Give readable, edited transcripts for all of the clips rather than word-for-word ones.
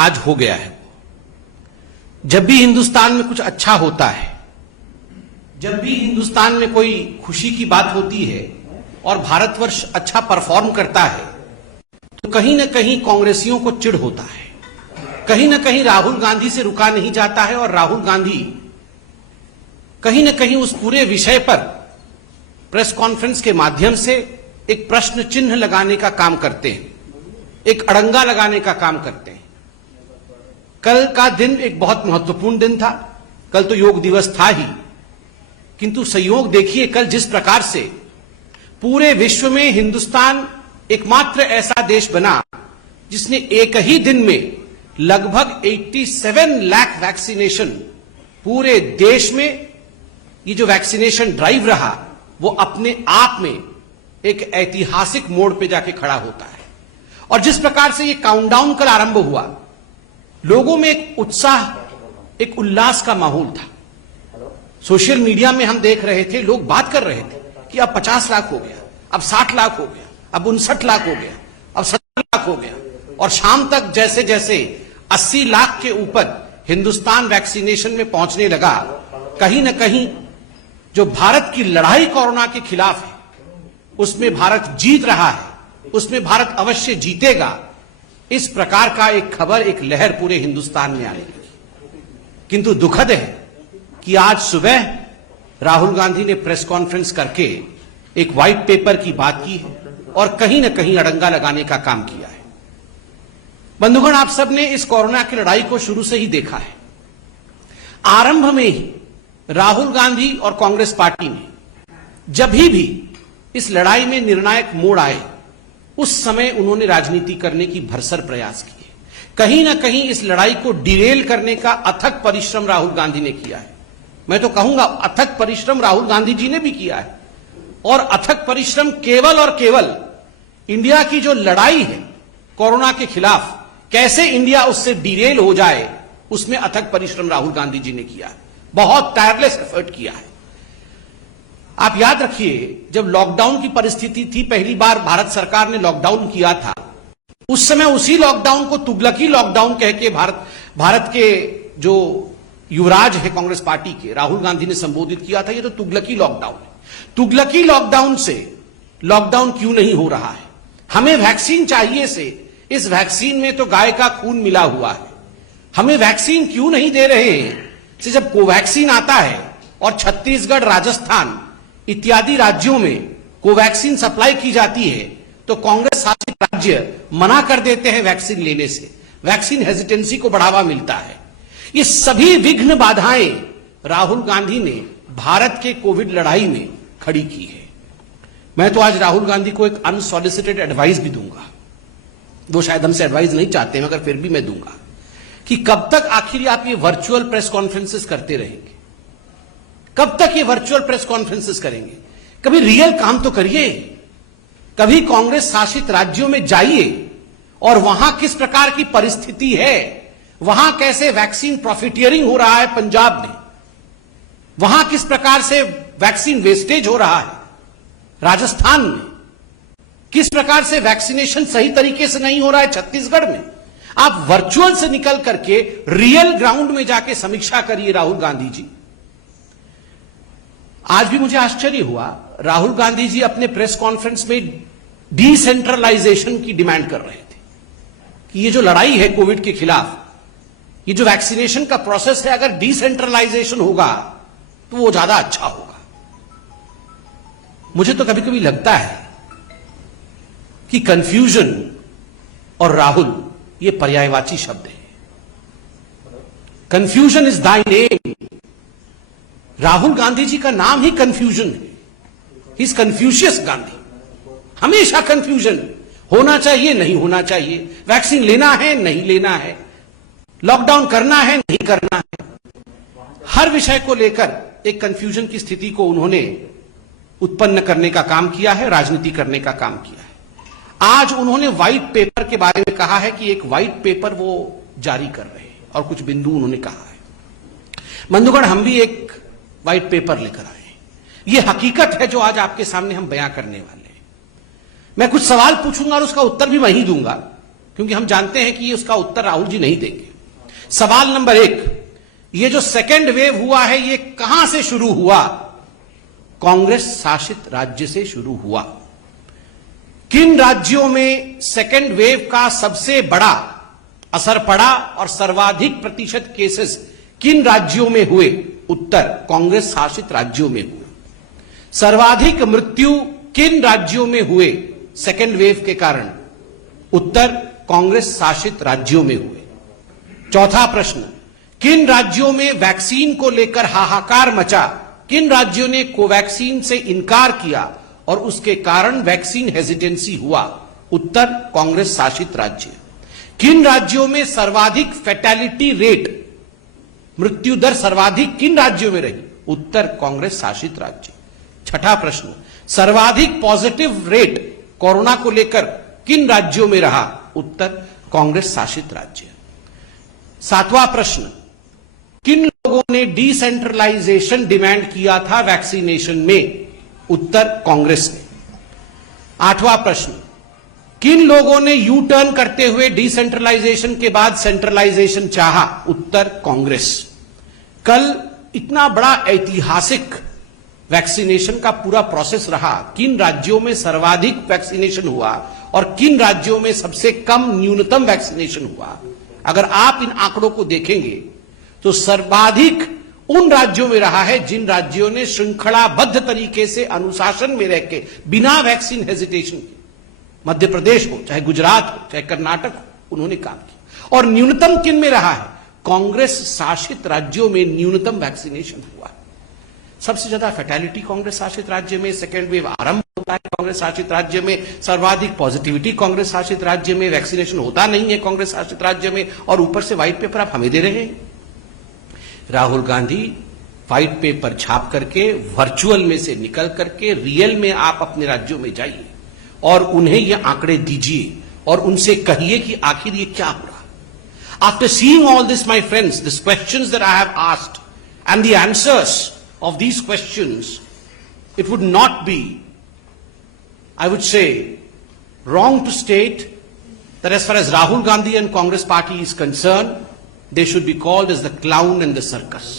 आज हो गया है। जब भी हिंदुस्तान में कुछ अच्छा होता है, जब भी हिंदुस्तान में कोई खुशी की बात होती है और भारतवर्ष अच्छा परफॉर्म करता है, तो कहीं ना कहीं कांग्रेसियों को चिढ़ होता है। कहीं ना कहीं राहुल गांधी से रुका नहीं जाता है और राहुल गांधी कहीं ना कहीं उस पूरे विषय पर प्रेस कॉन्फ्रेंस के माध्यम से एक प्रश्न चिन्ह लगाने का काम करते हैं, एक अड़ंगा लगाने का काम करते हैं। कल का दिन एक बहुत महत्वपूर्ण दिन था। कल तो योग दिवस था ही, किंतु संयोग देखिए कल जिस प्रकार से पूरे विश्व में हिंदुस्तान एकमात्र ऐसा देश बना जिसने एक ही दिन में लगभग 87 लाख वैक्सीनेशन, पूरे देश में ये जो वैक्सीनेशन ड्राइव रहा वो अपने आप में एक ऐतिहासिक मोड़ पे जाके खड़ा होता है। और जिस प्रकार से ये काउंटडाउन कल आरंभ हुआ, लोगों में एक उत्साह, एक उल्लास का माहौल था। सोशल मीडिया में हम देख रहे थे, लोग बात कर रहे थे कि अब 50 लाख हो गया, अब 60 लाख हो गया, अब 59 लाख हो गया, अब 70 लाख हो गया। और शाम तक जैसे जैसे 80 लाख के ऊपर हिंदुस्तान वैक्सीनेशन में पहुंचने लगा, कहीं ना कहीं जो भारत की लड़ाई कोरोना के खिलाफ है उसमें भारत जीत रहा है, उसमें भारत अवश्य जीतेगा, इस प्रकार का एक खबर, एक लहर पूरे हिंदुस्तान में आई। किंतु दुखद है कि आज सुबह राहुल गांधी ने प्रेस कॉन्फ्रेंस करके एक व्हाइट पेपर की बात की है और कहीं ना कहीं अड़ंगा लगाने का काम किया है। बंधुगण, आप सबने इस कोरोना की लड़ाई को शुरू से ही देखा है। आरंभ में ही राहुल गांधी और कांग्रेस पार्टी ने जब भी इस लड़ाई में निर्णायक मोड़ आए, उस समय उन्होंने राजनीति करने की भरसर प्रयास किए। कहीं ना कहीं इस लड़ाई को डिरेल करने का अथक परिश्रम राहुल गांधी ने किया है। मैं तो कहूंगा अथक परिश्रम राहुल गांधी जी ने भी किया है। और अथक परिश्रम केवल और केवल इंडिया की जो लड़ाई है कोरोना के खिलाफ, कैसे इंडिया उससे डिरेल हो जाए, उसमें अथक परिश्रम राहुल गांधी जी ने किया है। बहुत टायरलेस एफर्ट किया है। आप याद रखिए, जब लॉकडाउन की परिस्थिति थी, पहली बार भारत सरकार ने लॉकडाउन किया था, उस समय उसी लॉकडाउन को तुगलकी लॉकडाउन कह के भारत के जो युवराज है कांग्रेस पार्टी के, राहुल गांधी ने संबोधित किया था, ये तो तुगलकी लॉकडाउन है। तुगलकी लॉकडाउन से लॉकडाउन क्यों नहीं हो रहा है? हमें वैक्सीन चाहिए से इस वैक्सीन में तो गाय का खून मिला हुआ है। हमें वैक्सीन क्यों नहीं दे रहे हैं? से जब कोवैक्सीन आता है और छत्तीसगढ़, राजस्थान इत्यादि राज्यों में कोवैक्सीन सप्लाई की जाती है, तो कांग्रेस शासित राज्य मना कर देते हैं वैक्सीन लेने से। वैक्सीन हेजिटेंसी को बढ़ावा मिलता है। ये सभी विघ्न बाधाएं राहुल गांधी ने भारत के कोविड लड़ाई में खड़ी की है। मैं तो आज राहुल गांधी को एक अनसॉलिसिटेड एडवाइस भी दूंगा। वो शायद हमसे एडवाइस नहीं चाहते, मगर फिर भी मैं दूंगा कि कब तक आखिर आप ये वर्चुअल प्रेस कॉन्फ्रेंसेस करते रहेंगे? कब तक ये वर्चुअल प्रेस कॉन्फ्रेंसेस करेंगे? कभी रियल काम तो करिए। कभी कांग्रेस शासित राज्यों में जाइए और वहां किस प्रकार की परिस्थिति है, वहां कैसे वैक्सीन प्रॉफिटियरिंग हो रहा है पंजाब में, वहां किस प्रकार से वैक्सीन वेस्टेज हो रहा है राजस्थान में, किस प्रकार से वैक्सीनेशन सही तरीके से नहीं हो रहा है छत्तीसगढ़ में। आप वर्चुअल से निकल करके रियल ग्राउंड में जाके समीक्षा करिए राहुल गांधी जी। आज भी मुझे आश्चर्य हुआ, राहुल गांधी जी अपने प्रेस कॉन्फ्रेंस में डिसेंट्रलाइजेशन की डिमांड कर रहे थे कि ये जो लड़ाई है कोविड के खिलाफ, ये जो वैक्सीनेशन का प्रोसेस है, अगर डिसेंट्रलाइजेशन होगा तो वो ज्यादा अच्छा होगा। मुझे तो कभी कभी लगता है कि कंफ्यूजन और राहुल ये पर्यायवाची शब्द है। Confusion is thy name. Rahul Gandhi ji का नाम ही कंफ्यूजन है। He is Confucius Gandhi. हमेशा कंफ्यूजन, होना चाहिए नहीं होना चाहिए, वैक्सीन लेना है नहीं लेना है, लॉकडाउन करना है नहीं करना है। हर विषय को लेकर एक कंफ्यूजन की स्थिति को उन्होंने उत्पन्न करने का काम किया है, राजनीति करने का काम किया है। आज उन्होंने व्हाइट पेपर के बारे में कहा है कि एक व्हाइट पेपर वो जारी कर रहे हैं और कुछ बिंदु उन्होंने कहा है। बंधुगण, हम भी एक व्हाइट पेपर लेकर आए हैं। ये हकीकत है जो आज आपके सामने हम बयां करने वाले हैं। मैं कुछ सवाल पूछूंगा और उसका उत्तर भी मैं ही दूंगा, क्योंकि हम जानते हैं कि ये उसका उत्तर राहुल जी नहीं देंगे। सवाल नंबर 1, ये जो सेकेंड वेव हुआ है ये कहां से शुरू हुआ? कांग्रेस शासित राज्य से शुरू हुआ। किन राज्यों में सेकेंड वेव का सबसे बड़ा असर पड़ा और सर्वाधिक प्रतिशत केसेस किन राज्यों में हुए? उत्तर, कांग्रेस शासित राज्यों में हुए। सर्वाधिक मृत्यु किन राज्यों में हुए सेकेंड वेव के कारण? उत्तर, कांग्रेस शासित राज्यों में हुए। चौथा प्रश्न, किन राज्यों में वैक्सीन को लेकर हाहाकार मचा? किन राज्यों ने कोवैक्सीन से इनकार किया और उसके कारण वैक्सीन हेजिटेंसी हुआ? उत्तर, कांग्रेस शासित राज्य। किन राज्यों में सर्वाधिक फैटेलिटी रेट, मृत्यु दर सर्वाधिक किन राज्यों में रही? उत्तर, कांग्रेस शासित राज्य। छठा प्रश्न, सर्वाधिक पॉजिटिव रेट कोरोना को लेकर किन राज्यों में रहा? उत्तर, कांग्रेस शासित राज्य। सातवां प्रश्न, किन लोगों ने डिसेंट्रलाइजेशन डिमांड किया था वैक्सीनेशन में? उत्तर, कांग्रेस ने। आठवां प्रश्न, किन लोगों ने यू टर्न करते हुए डिसेंट्रलाइजेशन के बाद सेंट्रलाइजेशन चाहा? उत्तर, कांग्रेस। कल इतना बड़ा ऐतिहासिक वैक्सीनेशन का पूरा प्रोसेस रहा, किन राज्यों में सर्वाधिक वैक्सीनेशन हुआ और किन राज्यों में सबसे कम न्यूनतम वैक्सीनेशन हुआ? अगर आप इन आंकड़ों को देखेंगे तो सर्वाधिक उन राज्यों में रहा है जिन राज्यों ने श्रृंखलाबद्ध तरीके से अनुशासन में रह के बिना वैक्सीन हेजिटेशन के, मध्य प्रदेश हो चाहे गुजरात हो चाहे कर्नाटक हो, उन्होंने काम किया। और न्यूनतम किन में रहा है? कांग्रेस शासित राज्यों में न्यूनतम वैक्सीनेशन हुआ। सबसे ज्यादा फैटेलिटी कांग्रेस शासित राज्य में, सेकेंड वेव आरंभ होता है कांग्रेस शासित राज्य में, सर्वाधिक पॉजिटिविटी कांग्रेस शासित राज्य में, वैक्सीनेशन होता नहीं है कांग्रेस शासित राज्य में, और ऊपर से व्हाइट पेपर आप हमें दे रहे हैं। राहुल गांधी व्हाइट पेपर छाप करके वर्चुअल में से निकल करके रियल में आप अपने राज्यों में जाइए और उन्हें ये आंकड़े दीजिए और उनसे कहिए कि आखिर ये क्या हो रहा। After seeing all this my friends, this questions that I have asked and the answers of these questions, it would not be, I would say, wrong to state that as far as Rahul Gandhi and Congress party is concerned, they should be called as the clown and the circus.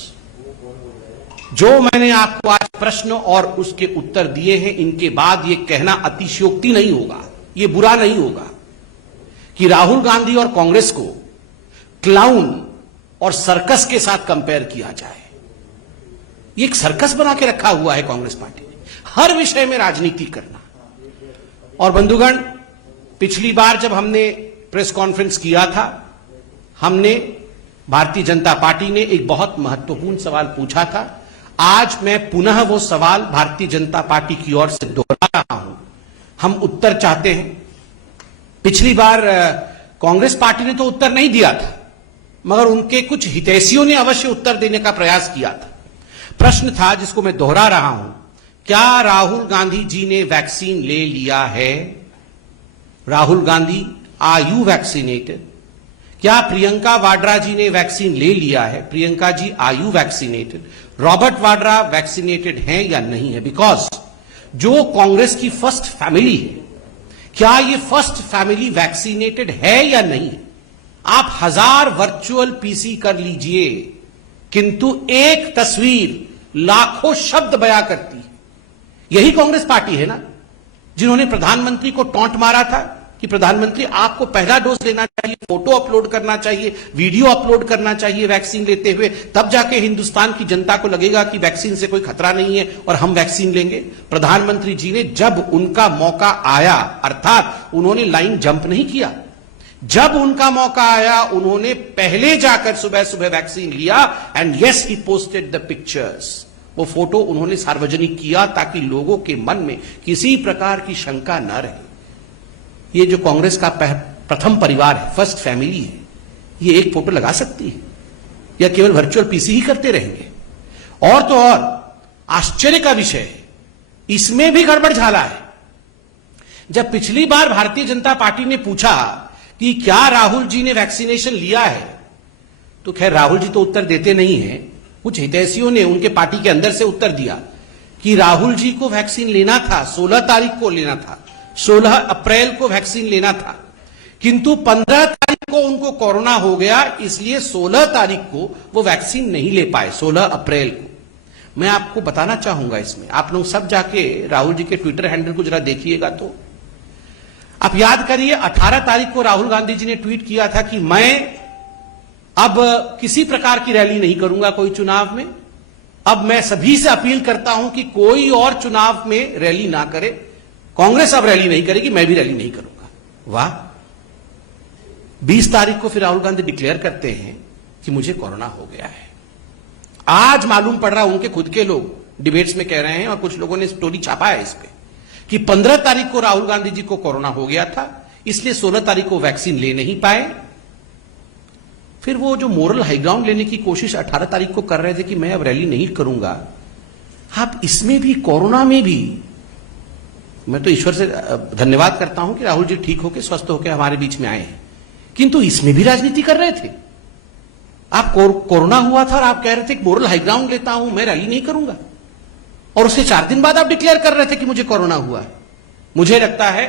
जो मैंने आपको आज प्रश्न और उसके उत्तर दिए हैं, इनके बाद ये कहना अतिशयोक्ति नहीं होगा, ये बुरा नहीं होगा कि राहुल गांधी और कांग्रेस को क्लाउन और सर्कस के साथ कंपेयर किया जाए। ये एक सर्कस बना के रखा हुआ है कांग्रेस पार्टी ने, हर विषय में राजनीति करना। और बंधुगण, पिछली बार जब हमने प्रेस कॉन्फ्रेंस किया था, हमने भारतीय जनता पार्टी ने एक बहुत महत्वपूर्ण सवाल पूछा था। आज मैं पुनः वो सवाल भारतीय जनता पार्टी की ओर से दोहरा रहा हूं। हम उत्तर चाहते हैं। पिछली बार कांग्रेस पार्टी ने तो उत्तर नहीं दिया था, मगर उनके कुछ हितैषियों ने अवश्य उत्तर देने का प्रयास किया था। प्रश्न था जिसको मैं दोहरा रहा हूं, क्या राहुल गांधी जी ने वैक्सीन ले लिया है? Rahul Gandhi, are you vaccinated? क्या प्रियंका वाड्रा जी ने वैक्सीन ले लिया है? Priyanka ji, are you vaccinated? Robert Vadra vaccinated हैं या नहीं है? बिकॉज जो कांग्रेस की फर्स्ट फैमिली है, क्या ये फर्स्ट फैमिली वैक्सीनेटेड है या नहीं है? आप 1000 वर्चुअल पीसी कर लीजिए, किंतु एक तस्वीर लाखों शब्द बयां करती है। यही कांग्रेस पार्टी है ना जिन्होंने प्रधानमंत्री को टॉन्ट मारा था कि प्रधानमंत्री आपको पहला डोज लेना चाहिए, फोटो अपलोड करना चाहिए, वीडियो अपलोड करना चाहिए वैक्सीन लेते हुए, तब जाके हिंदुस्तान की जनता को लगेगा कि वैक्सीन से कोई खतरा नहीं है और हम वैक्सीन लेंगे। प्रधानमंत्री जी ने जब उनका मौका आया, अर्थात उन्होंने लाइन जंप नहीं किया, जब उनका मौका आया उन्होंने पहले जाकर सुबह सुबह वैक्सीन लिया and yes he posted the pictures. वो फोटो उन्होंने सार्वजनिक किया ताकि लोगों के मन में किसी प्रकार की शंका न रहे। ये जो कांग्रेस का प्रथम परिवार है, फर्स्ट फैमिली है, ये एक फोटो लगा सकती है या केवल वर्चुअल पीसी ही करते रहेंगे? और तो और आश्चर्य का विषय है, इसमें भी गड़बड़ झाला है। जब पिछली बार भारतीय जनता पार्टी ने पूछा कि क्या राहुल जी ने वैक्सीनेशन लिया है, तो खैर राहुल जी तो उत्तर देते नहीं हैं, कुछ हितैषियों ने उनके पार्टी के अंदर से उत्तर दिया कि राहुल जी को वैक्सीन लेना था, 16 तारीख को लेना था, 16 अप्रैल को वैक्सीन लेना था, किंतु 15 तारीख को उनको कोरोना हो गया, इसलिए 16 तारीख को वो वैक्सीन नहीं ले पाए, 16 अप्रैल को। मैं आपको बताना चाहूंगा इसमें, आप लोग सब जाके राहुल जी के ट्विटर हैंडल को जरा देखिएगा। तो आप याद करिए 18 तारीख को राहुल गांधी जी ने ट्वीट किया था कि मैं अब किसी प्रकार की रैली नहीं करूंगा कोई चुनाव में। अब मैं सभी से अपील करता हूं कि कोई और चुनाव में रैली ना करे। कांग्रेस अब रैली नहीं करेगी, मैं भी रैली नहीं करूंगा। वाह। 20 तारीख को फिर राहुल गांधी डिक्लेयर करते हैं कि मुझे कोरोना हो गया है। आज मालूम पड़ रहा, उनके खुद के लोग डिबेट्स में कह रहे हैं और कुछ लोगों ने स्टोरी छापा है इस पे कि 15 तारीख को राहुल गांधी जी को कोरोना हो गया था, इसलिए 16 तारीख को वैक्सीन ले नहीं पाए। फिर वो जो मोरल हाई ग्राउंड लेने की कोशिश 18 तारीख को कर रहे थे कि मैं अब रैली नहीं करूंगा, आप इसमें भी, कोरोना में भी, मैं तो ईश्वर से धन्यवाद करता हूं कि राहुल जी ठीक होकर स्वस्थ होकर हमारे बीच में आए हैं, किंतु इसमें भी राजनीति कर रहे थे। आप कोरोना हुआ था और आप कह रहे थे कि मोरल हाई ग्राउंड लेता हूं, मैं रैली नहीं करूंगा, और उसके 4 दिन बाद आप डिक्लेयर कर रहे थे कि मुझे कोरोना हुआ है। मुझे लगता है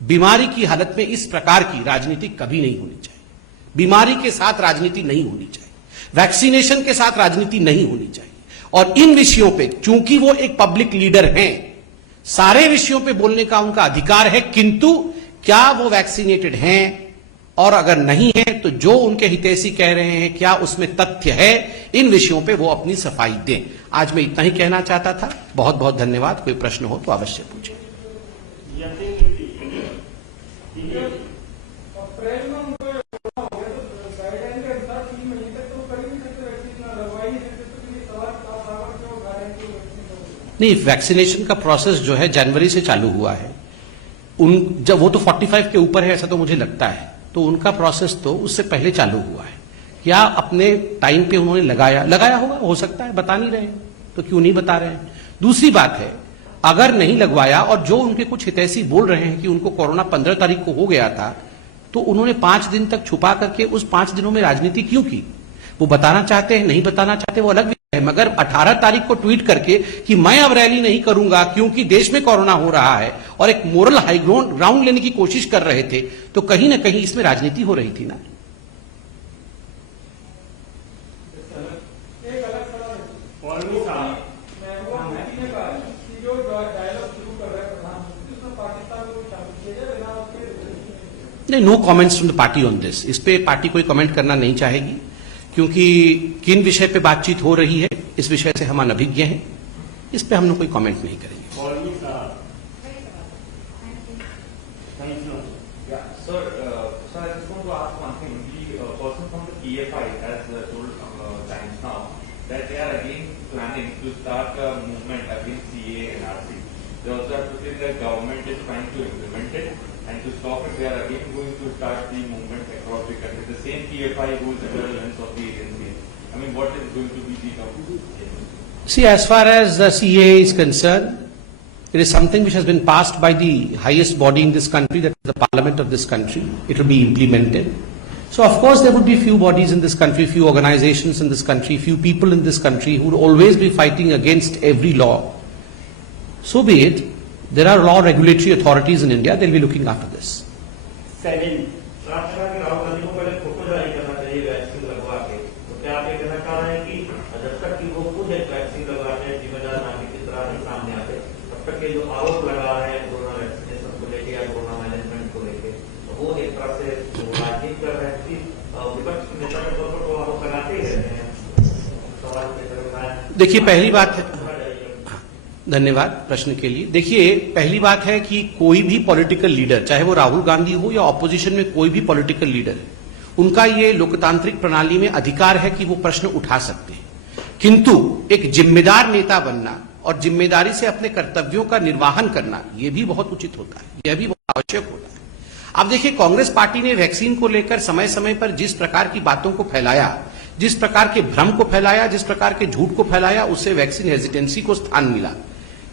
बीमारी की हालत में इस प्रकार की राजनीति कभी नहीं होनी चाहिए। बीमारी के साथ राजनीति नहीं होनी चाहिए, वैक्सीनेशन के साथ राजनीति नहीं होनी चाहिए। और इन विषयों पे, चूंकि वो एक पब्लिक लीडर हैं, सारे विषयों पे बोलने का उनका अधिकार है, किंतु क्या वो वैक्सीनेटेड हैं, और अगर नहीं है तो जो उनके हितैषी कह रहे हैं क्या उसमें तथ्य है, इन विषयों पे वो अपनी सफाई दें। आज मैं इतना ही कहना चाहता था। बहुत बहुत धन्यवाद। कोई प्रश्न हो तो अवश्य पूछें। नहीं, वैक्सीनेशन का प्रोसेस जो है जनवरी से चालू हुआ है। जब वो तो 45 के ऊपर है ऐसा तो मुझे लगता है, तो उनका प्रोसेस तो उससे पहले चालू हुआ है। क्या अपने टाइम पे उन्होंने लगाया होगा, हो सकता है, बता नहीं रहे हैं तो क्यों नहीं बता रहे हैं। दूसरी बात है, अगर नहीं लगवाया और जो उनके कुछ हितैषी बोल रहे हैं कि उनको कोरोना 15 तारीख को हो गया था, तो उन्होंने 5 दिन तक छुपा करके उस 5 दिनों में राजनीति क्यों की? वो बताना चाहते हैं, नहीं बताना चाहते, वो अलग विषय है। मगर 18 तारीख को ट्वीट करके कि मैं अब रैली नहीं करूंगा क्योंकि देश में कोरोना हो रहा है, और एक मोरल हाई ग्राउंड लेने की कोशिश कर रहे थे, तो कहीं ना कहीं इसमें राजनीति हो रही थी ना। नहीं, no comments from the party on this. इस पे पार्टी कोई कमेंट करना नहीं चाहेगी, क्योंकि किन विषय पे बातचीत हो रही है इस विषय से हम अनभिज्ञ हैं। इस पे हम लोग कोई कमेंट नहीं करेंगे। Government is trying to implement it, and to stop it, they are again going to start the movement across the country. The same PFI rules under the lens of the agency. I mean, what is going to be the government? See, as far as the CA is concerned, it is something which has been passed by the highest body in this country, that is the parliament of this country. It will be implemented. So, of course, there would be few bodies in this country, few organizations in this country, few people in this country who would always be fighting against every law. So be it. There are law regulatory authorities in India. They'll be looking after this. देखिए, पहली बात है, धन्यवाद प्रश्न के लिए। देखिए, पहली बात है कि कोई भी पॉलिटिकल लीडर, चाहे वो राहुल गांधी हो या ऑपोजिशन में कोई भी पॉलिटिकल लीडर है, उनका ये लोकतांत्रिक प्रणाली में अधिकार है कि वो प्रश्न उठा सकते हैं। किंतु एक जिम्मेदार नेता बनना और जिम्मेदारी से अपने कर्तव्यों का निर्वहन करना, यह भी बहुत उचित होता है, यह भी बहुत आवश्यक होता है। अब देखिए, कांग्रेस पार्टी ने वैक्सीन को लेकर समय समय पर जिस प्रकार की बातों को फैलाया, जिस प्रकार के भ्रम को फैलाया, जिस प्रकार के झूठ को फैलाया, उससे वैक्सीन हेजिटेंसी को स्थान मिला।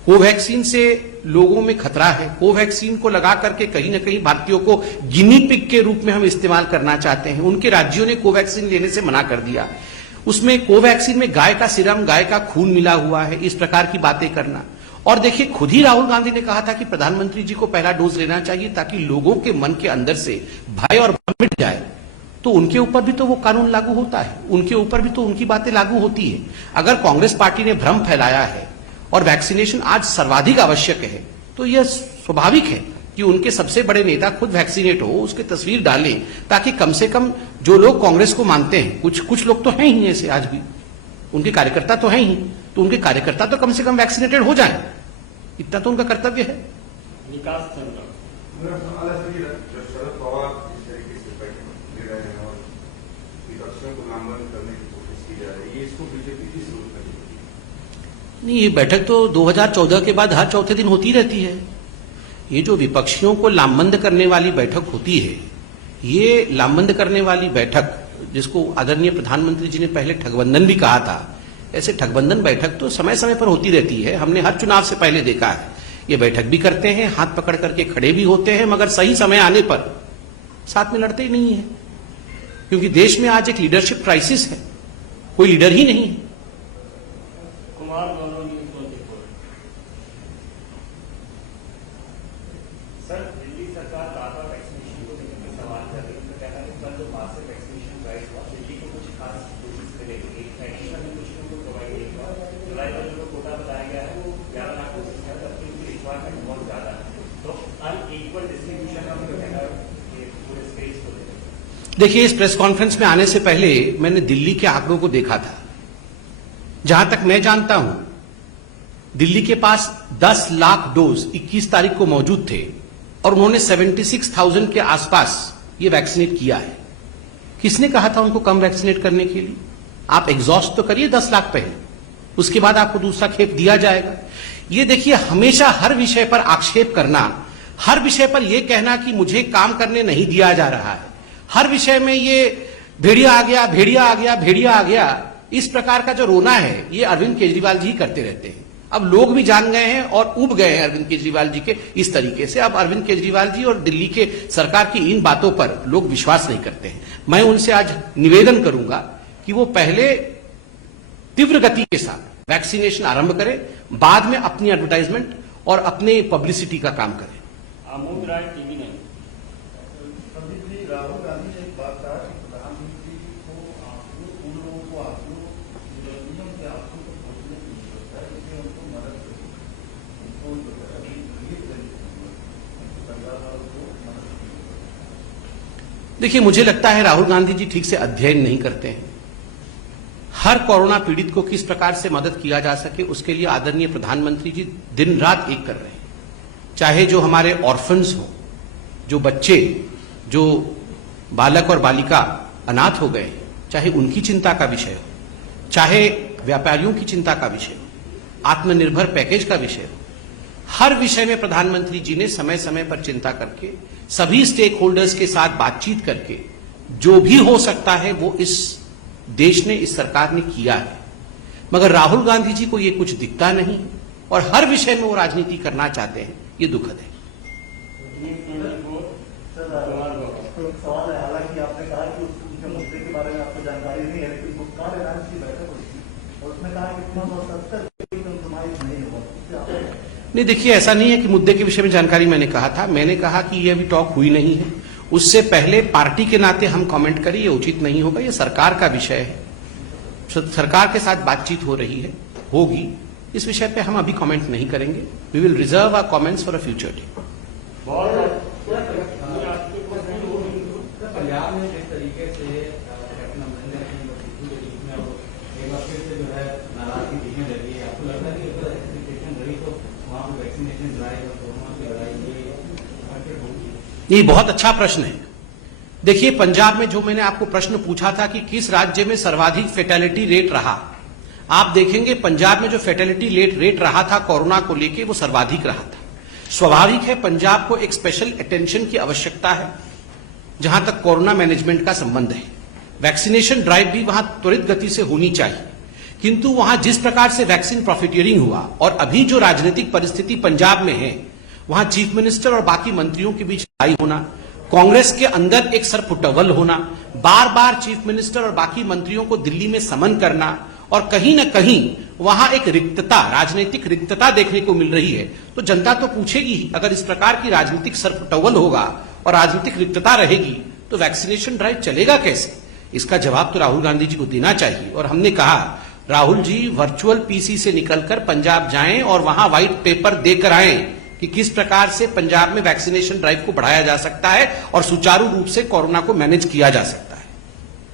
कोवैक्सीन से लोगों में खतरा है। कोवैक्सीन को लगा करके कहीं ना कहीं भारतीयों को गिनी पिग के रूप में हम इस्तेमाल करना चाहते हैं। उनके राज्यों ने कोवैक्सीन लेने से मना कर दिया। उसमें कोवैक्सीन में गाय का सीरम, गाय का खून मिला हुआ है, इस प्रकार की बातें करना। और देखिए, खुद ही राहुल गांधी ने कहा था कि प्रधानमंत्री जी को पहला डोज लेना चाहिए ताकि लोगों के मन के अंदर से भय और भ्रम मिट जाए। तो उनके ऊपर भी तो वो कानून लागू होता है, उनके ऊपर भी तो उनकी बातें लागू होती है। अगर कांग्रेस पार्टी ने भ्रम फैलाया है और वैक्सीनेशन आज सर्वाधिक आवश्यक है, तो यह स्वाभाविक है कि उनके सबसे बड़े नेता खुद वैक्सीनेट हो, उसकी तस्वीर डालें, ताकि कम से कम जो लोग कांग्रेस को मानते हैं, कुछ लोग तो हैं ही ऐसे, आज भी उनके कार्यकर्ता तो हैं ही, तो उनके कार्यकर्ता तो कम से कम वैक्सीनेटेड हो जाएं, इतना तो उनका कर्तव्य है। विकास चंद्र मेरा सवाल है कि जब शरद पवार इस तरीके से बैठक ले रहे हैं और विपक्षियों को नामबंद करने की कोशिश की जा रही है, इसको बीजेपी किस रूप में लेगी? नहीं, ये बैठक तो 2014 के बाद हर चौथे दिन होती रहती है। ये जो विपक्षियों को लामबंद करने वाली बैठक होती है, ये लामबंद करने वाली बैठक, जिसको आदरणीय प्रधानमंत्री जी ने पहले ठगबंधन भी कहा था, ऐसे ठगबंधन बैठक तो समय समय पर होती रहती है। हमने हर चुनाव से पहले देखा है, ये बैठक भी करते हैं, हाथ पकड़ करके खड़े भी होते हैं, मगर सही समय आने पर साथ में लड़ते ही नहीं है, क्योंकि देश में आज एक लीडरशिप क्राइसिस है, कोई लीडर ही नहीं है। कुमार गौरव न्यूज 24। सर, दिल्ली सरकार बार-बार वैक्सीनेशन को लेकर के सवाल कर रही है। तो कहना है कि कल जो मासिव वैक्सीनेशन ड्राइव हुआ, दिल्ली को कुछ खास डोजेस मिलेंगे, एडिशनल में कुछ लोगों को प्रोवाइड नहीं हुआ। जुलाई का जो कोटा बताया गया है वो 11 लाख डोजेस है, जबकि उनकी रिक्वायरमेंट बहुत ज्यादा है। तो अनइक्वल डिस्ट्रीब्यूशन का उनका कहना है पूरे स्टेज को लेकर। देखिए, इस प्रेस कॉन्फ्रेंस में आने से पहले मैंने दिल्ली के आंकड़ों को देखा था। जहां तक मैं जानता हूं, दिल्ली के पास 10 लाख डोज 21 तारीख को मौजूद थे और उन्होंने 76,000 के आसपास ये वैक्सीनेट किया है। किसने कहा था उनको कम वैक्सीनेट करने के लिए? आप एग्जॉस्ट तो करिए 10 लाख पहले, उसके बाद आपको दूसरा खेप दिया जाएगा। ये देखिए, हमेशा हर विषय पर आक्षेप करना, हर विषय पर यह कहना कि मुझे काम करने नहीं दिया जा रहा है, हर विषय में ये भेड़िया आ गया, भेड़िया आ गया, भेड़िया आ गया, इस प्रकार का जो रोना है, ये अरविंद केजरीवाल जी करते रहते हैं। अब लोग भी जान गए हैं और उब गए हैं अरविंद केजरीवाल जी के इस तरीके से। अब अरविंद केजरीवाल जी और दिल्ली के सरकार की इन बातों पर लोग विश्वास नहीं करते हैं। मैं उनसे आज निवेदन करूंगा कि वो पहले तीव्र गति के साथ वैक्सीनेशन आरंभ करें, बाद में अपनी एडवर्टाइजमेंट और अपने पब्लिसिटी का काम करें। आमोद राय टीवी 9। संदीप जी, राहुल गांधी ने एक बात कहा कि प्रधानमंत्री को उन लोगों को नियम के आंसू को पहुंचने की जरूरत है, इसलिए उनको मदद करें, उनको परिवार वालों को मदद करें। देखिए, मुझे लगता है राहुल गांधी जी ठीक से अध्ययन नहीं करते हैं। हर कोरोना पीड़ित को किस प्रकार से मदद किया जा सके, उसके लिए आदरणीय प्रधानमंत्री जी दिन रात एक कर रहे हैं। चाहे जो हमारे ऑर्फन्स हो, जो बच्चे, जो बालक और बालिका अनाथ हो गए, चाहे उनकी चिंता का विषय हो, चाहे व्यापारियों की चिंता का विषय हो, आत्मनिर्भर पैकेज का विषय हो, हर विषय में प्रधानमंत्री जी ने समय समय पर चिंता करके, सभी स्टेक होल्डर्स के साथ बातचीत करके जो भी हो सकता है वो इस देश ने, इस सरकार ने किया है। मगर राहुल गांधी जी को ये कुछ दिखता नहीं और हर विषय में वो राजनीति करना चाहते हैं, ये दुखद है। एक सवाल है, हालांकि आपने कहा कि उसके मुद्दे के बारे में आपको जानकारी नहीं है, लेकिन गुप्कार एलान की बैठक हुई थी और उसमें कहा कि 370 कंप्रोमाइज नहीं होगा। नहीं, देखिए, ऐसा नहीं है कि मुद्दे के विषय में जानकारी मैंने कहा था। मैंने कहा कि ये अभी टॉक हुई नहीं है, उससे पहले पार्टी के नाते हम कमेंट करें, ये उचित नहीं होगा। ये सरकार का विषय है, सरकार के साथ बातचीत हो रही है, होगी, इस विषय पे हम अभी कमेंट नहीं करेंगे। We will reserve our comments for a future day. Punjab में जिस तरीके से कैप्टन अमरिंदर सिंह एक बार फिर से जो है नाराजगी दिखने लगी है, आपको लगता है कि अगर ऐसी सिचुएशन रही तो वहाँ पर वैक्सीनेशन ड्राइव और कोरोना की लड़ाई ये होगी? ये बहुत अच्छा प्रश्न है। देखिए, पंजाब में जो मैंने आपको प्रश्न पूछा था कि किस राज्य में सर्वाधिक फेटेलिटी रेट रहा, आप देखेंगे पंजाब में जो फेटेलिटी रेट रहा था कोरोना को लेके, वो सर्वाधिक रहा था। स्वाभाविक है, पंजाब को एक स्पेशल अटेंशन की आवश्यकता है जहां तक कोरोना मैनेजमेंट का संबंध है। वैक्सीनेशन ड्राइव भी वहां त्वरित गति से होनी चाहिए, किंतु वहां जिस प्रकार से वैक्सीन प्रॉफिटियरिंग हुआ और अभी जो राजनीतिक परिस्थिति पंजाब में है, वहां चीफ मिनिस्टर और बाकी मंत्रियों के बीच लड़ाई होना, कांग्रेस के अंदर एक सरपुटवल होना, बार बार चीफ मिनिस्टर और बाकी मंत्रियों को दिल्ली में समन करना और कहीं ना कहीं वहां एक रिक्तता, राजनीतिक रिक्तता देखने को मिल रही है, तो जनता तो पूछेगी ही। अगर इस प्रकार की राजनीतिक सरपटौल होगा और राजनीतिक रिक्तता रहेगी तो वैक्सीनेशन ड्राइव चलेगा कैसे? इसका जवाब तो राहुल गांधी जी को देना चाहिए। और हमने कहा, राहुल जी वर्चुअल पीसी से निकलकर पंजाब जाएं और वहां व्हाइट पेपर देकर आएं कि किस प्रकार से पंजाब में वैक्सीनेशन ड्राइव को बढ़ाया जा सकता है और सुचारू रूप से कोरोना को मैनेज किया जा सकता है।